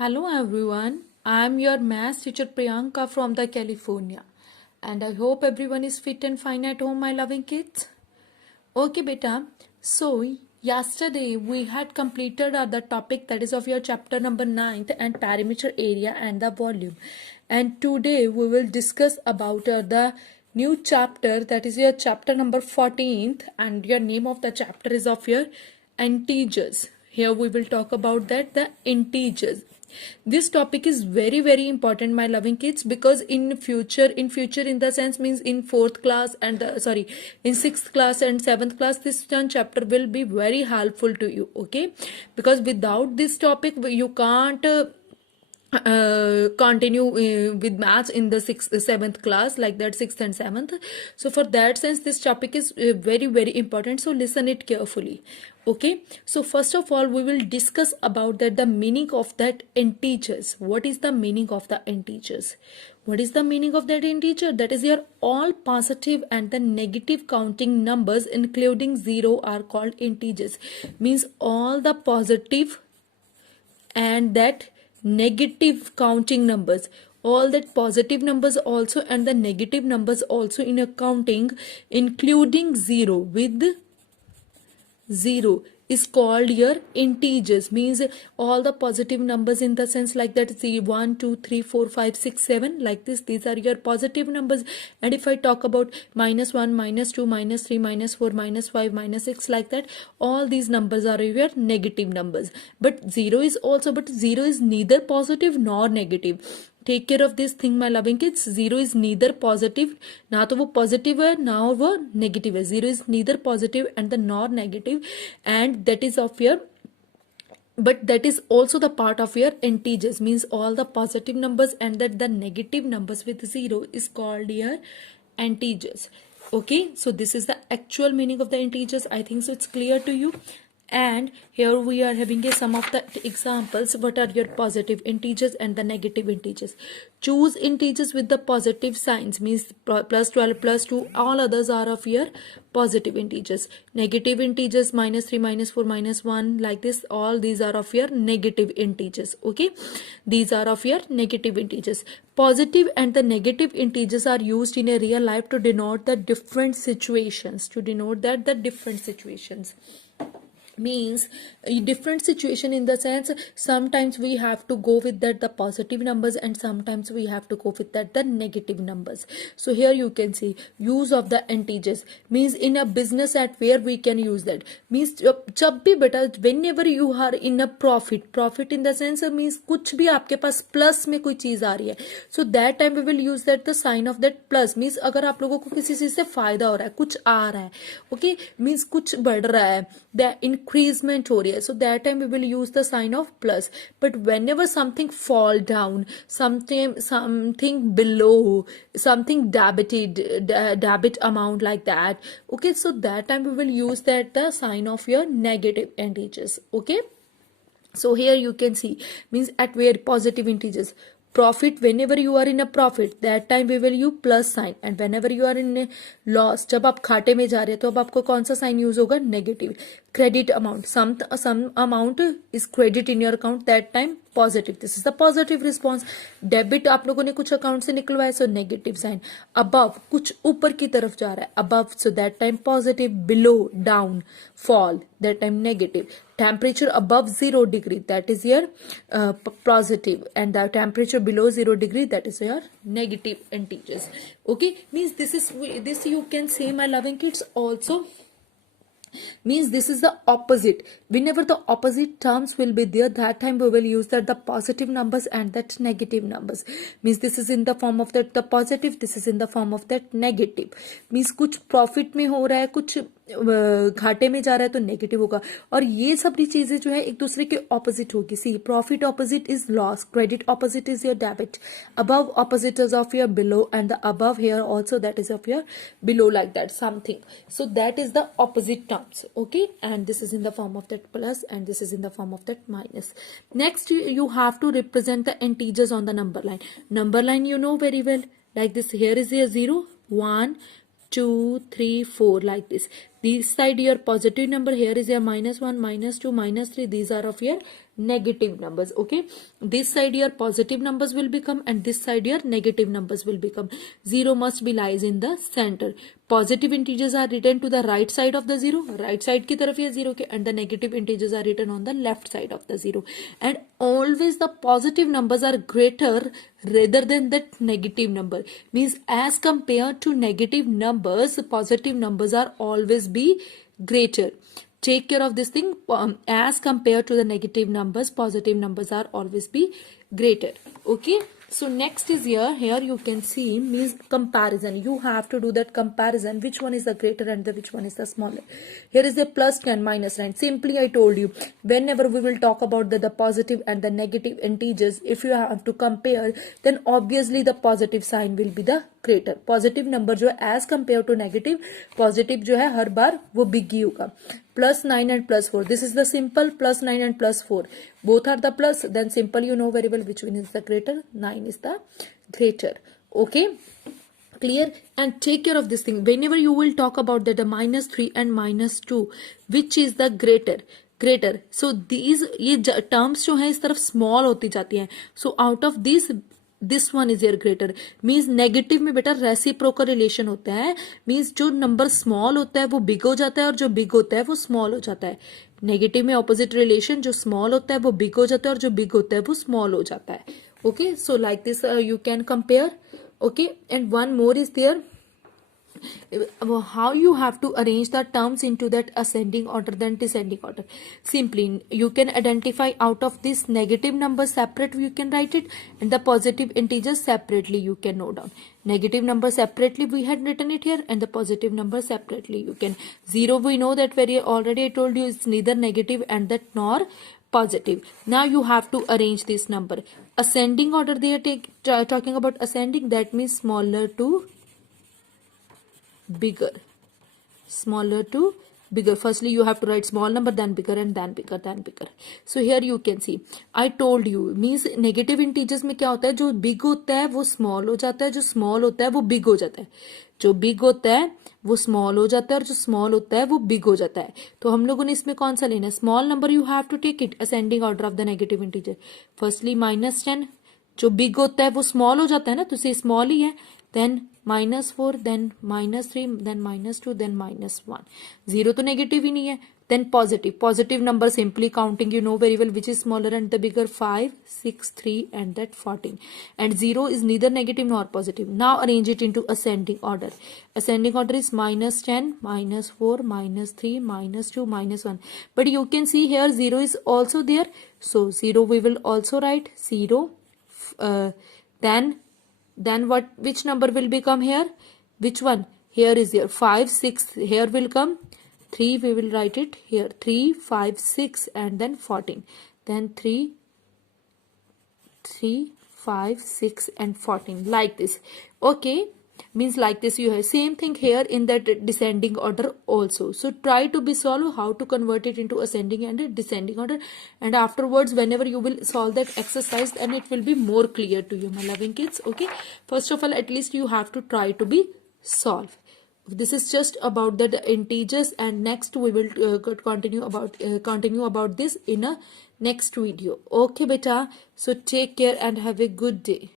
Hello everyone, I am your maths teacher Priyanka from the California and I hope everyone is fit and fine at home, my loving kids. Okay beta, so yesterday we had completed the topic that is of your chapter number 9th and perimeter area and the volume, and today we will discuss about the new chapter that is your chapter number 14th, and your name of the chapter is of your integers. Here we will talk about that the integers. This topic is very important, my loving kids, because in future in the sense means in 4th class and in 6th class and 7th class, this chapter will be very helpful to you. Okay, because without this topic you can't continue with maths in the 6th 7th class, like that 6th and 7th. So for that sense this topic is very important, so listen it carefully. Okay, so first of all we will discuss about that the meaning of that integers. What is the meaning of the integers? What is the meaning of that integer? That is your all positive and the negative counting numbers including 0 are called integers. Means all the positive and that negative counting numbers, all that positive numbers also and the negative numbers also in accounting including 0 with 0 is called your integers. Means all the positive numbers in the sense like that, see 1 2 3 4 5 6 7 like this, these are your positive numbers. And if I talk about -1 -2 -3 -4 -5 -6 like that, all these numbers are your negative numbers. But 0 is also, but 0 is neither positive nor negative. Take care of this thing, my loving kids. 0 is neither positive, ना तो वो positive है ना वो negative है. 0 is neither positive and the nor negative, and that is of your, but that is also the part of your integers. Means all the positive numbers and that the negative numbers with 0 is called your integers. Okay, so this is the actual meaning of the integers. I think so it's clear to you. And here we are having some of the examples. What are your positive integers and the negative integers? Choose integers with the positive signs. Means plus 12 plus 2, all others are of your positive integers. Negative integers -3 -4 -1 like this, all these are of your negative integers. Okay, these are of your negative integers. Positive and the negative integers are used in a real life to denote the different situations, to denote that the different situations. Means a different situation in the sense sometimes we have to go with that the positive numbers and sometimes we have to go with that the negative numbers. So here you can see use of the integers. Means in a business at where we can use that. Means जब भी बेटा whenever you are in a profit in the sense means कुछ भी आपके पास plus में कोई चीज आ रही है, so that time we will use that the sign of that plus. Means अगर आप लोगों को किसी चीज से फायदा हो रहा है, कुछ आ रहा है, okay, means कुछ बढ़ रहा है, the increasement हो रही है, so that time we will use the sign of plus. But whenever something fall down, something below, something debit amount like that, okay, so that time we will use that the sign of your negative integers. Okay, so here you can see means at where positive integers. Profit, whenever you are in a profit, that time we will use plus sign, and whenever you are in a loss, जब आप घाटे में जा रहे हैं तो अब आपको कौन सा साइन यूज होगा? Negative. Credit amount, some amount is credit in your account, that time positive. This is the positive response. Debit, आप लोगों ने कुछ अकाउंट से निकलवाया, so negative sign. Above, कुछ ऊपर की तरफ जा रहा है, above, so that time positive. Below, down, fall, that time negative. Temperature above 0 degree, that is your positive, and the temperature below 0 degree, that is your negative integers. Okay, means this you can say, my loving kids, also means this is the opposite. Whenever the opposite terms will be there, that time we will use that the positive numbers and that negative numbers. Means this is in the form of that the positive, this is in the form of that negative. Means कुछ profit में हो रहा है, कुछ घाटे में जा रहा है तो नेगेटिव होगा, और ये सभी चीजें जो है एक दूसरे के ऑपोजिट होगी. See profit opposite is loss, credit opposite is your debit, above opposite is of your below, and the above here also that is of your below, like that something. So that is the opposite terms. Okay, and this is in the form of that plus and this is in the form of that minus. Next you have to represent the integers on the number line. Number line you know very well, like this. Here is a 0 1 2 3 4 like this. This side your positive number, here is your -1, -2, -3, these are of your negative numbers. Okay, this side your positive numbers will become and this side your negative numbers will become. 0 must be lies in the center. Positive integers are written to the right side of the 0, right side की तरफ ये 0 के, and the negative integers are written on the left side of the 0. And always the positive numbers are greater rather than that negative number. Means as compared to negative numbers, positive numbers are always be greater. Take care of this thing. As compared to the negative numbers, positive numbers are always be greater. Okay, so next is here you can see means comparison. You have to do that comparison, which one is the greater and which one is the smaller. Here is the +10 -9. Simply I told you, whenever we will talk about the positive and the negative integers, if you have to compare, then obviously the positive sign will be the greater. Positive number जो है as compare to negative, positive जो है हर बार वो big ही होगा. +9 and +4, this is the simple. +9 and +4 both are the plus, then simple you know very well which one is the greater. 9 is the greater. Okay, clear? And take care of this thing whenever you will talk about that the -3 and -2, which is the greater. So these ये terms जो है इस तरफ small होती जाती हैं. So out of this one is your greater. Means negative में बेटा रेसिप्रोकल रिलेशन होता है. मीन्स जो नंबर स्मॉल होता है वो बिग हो जाता है और जो बिग होता है वो स्मॉल हो जाता है. नेगेटिव में ऑपोजिट रिलेशन, जो स्मॉल होता है वो बिग हो जाता है और जो बिग होता है वो स्मॉल हो जाता है. Okay, so like this you can compare. Okay, and one more is there. How you have to arrange the terms into that ascending order than descending order. Simply you can identify out of this negative number separate you can write it, and the positive integers separately you can note down. Negative number separately we had written it here, and the positive number separately you can. 0 we know that very already I told you it's neither negative and that nor positive. Now you have to arrange this number ascending order. They are talking about ascending, that means smaller to bigger, smaller to bigger. Firstly you have to write small number, then bigger, and then bigger, then bigger. So here you can see I told you means negative integers में क्या होता है, जो big होता है वो small हो जाता है, जो small होता है वो big हो जाता है, जो big होता है वो small हो जाता है और जो small होता है वो big हो जाता है. तो हम लोगों ने इसमें कौन सा लेना है, small number you have to take it ascending order of the negative integer. Firstly -10, जो big होता है वो small हो जाता है ना, तो इसे small ही है. Then -4, then -3, then -2, then -1. 0 तो नेगेटिव ही नहीं है. Then positive number, simply counting you know very well which is smaller and the bigger. 5, 6, 3 and that 14. And 0 is neither negative nor positive. Now arrange it into ascending order. Ascending order is -10, -4, -3, -2, -1. But you can see here 0 is also there. So 0 we will also write 0. Then what, which number will become here, which one, here is here 5, 6 here will come. 3 we will write it here, 3, 5, 6 and then 14. Then 3, 5, 6 and 14 like this. Okay, means like this you have same thing here in that descending order also. So try to be solve how to convert it into ascending and descending order, and afterwards whenever you will solve that exercise then it will be more clear to you, my loving kids. Okay, first of all at least you have to try to be solve. This is just about the integers, and next we will continue about this in a next video. Okay beta, so take care and have a good day.